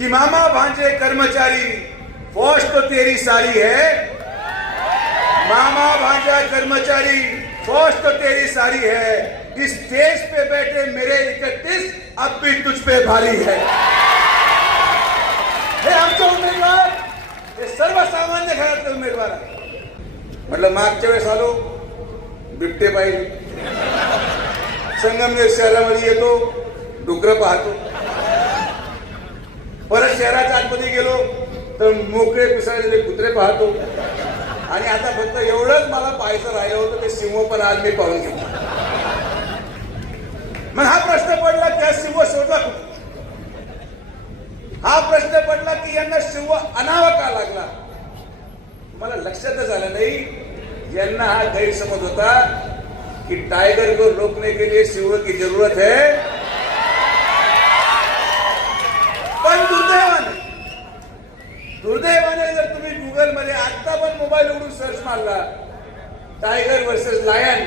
कि मामा भांजे कर्मचारी फौज तो तेरी सारी है, मामा भांजा कर्मचारी फौज तो तेरी सारी है, इस स्टेज पे बैठे मेरे 31 अब भी तुझ पे भारी है. हे आमचे उमेदवार, हे सर्वसामान्य घरातले उमेदवार आहे. म्हटलं मागच्या वेळेस आलो, बिबटे पाहिजे, संगमनेर शहरामध्ये येतो, डुकर पाहतो, परत शहराच्या आतमध्ये गेलो तर मोकळे पिसाळलेले कुत्रे पाहतो, आणि आता फक्त एवढंच मला पाहायचं राहिलं होतं, ते सिंह पण आज मी पाहून घेतला. मग हा प्रश्न पडला की हा सिंह शोधला कुठे? हा प्रश्न पडला की यांना सिंह आणावा का लागला? मला लक्षातच आलं नाही यांना हा गैरसमज होता कि टाइगर को रोकने के लिए सिंह की जरूरत है. पण दुर्दैवाने जर तुम्ही गुगल मध्ये आता पण मोबाईल उघडून सर्च मारला टायगर वर्सेस लायन,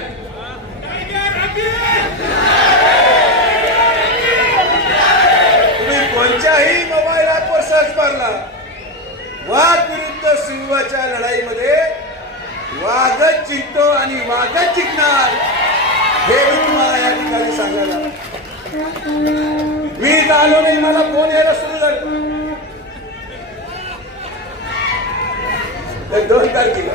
तुम्ही कोणत्याही मोबाईल ऍपवर सर्च मारला, वाघ विरुद्ध सिंहाच्या लढाईमध्ये वाघच जिंकतो आणि वाघच जिंकणार हे मी तुम्हाला या ठिकाणी सांगायला. मी आलो नाही, मला फोन यायला सुरू झाला 2 तारखेला.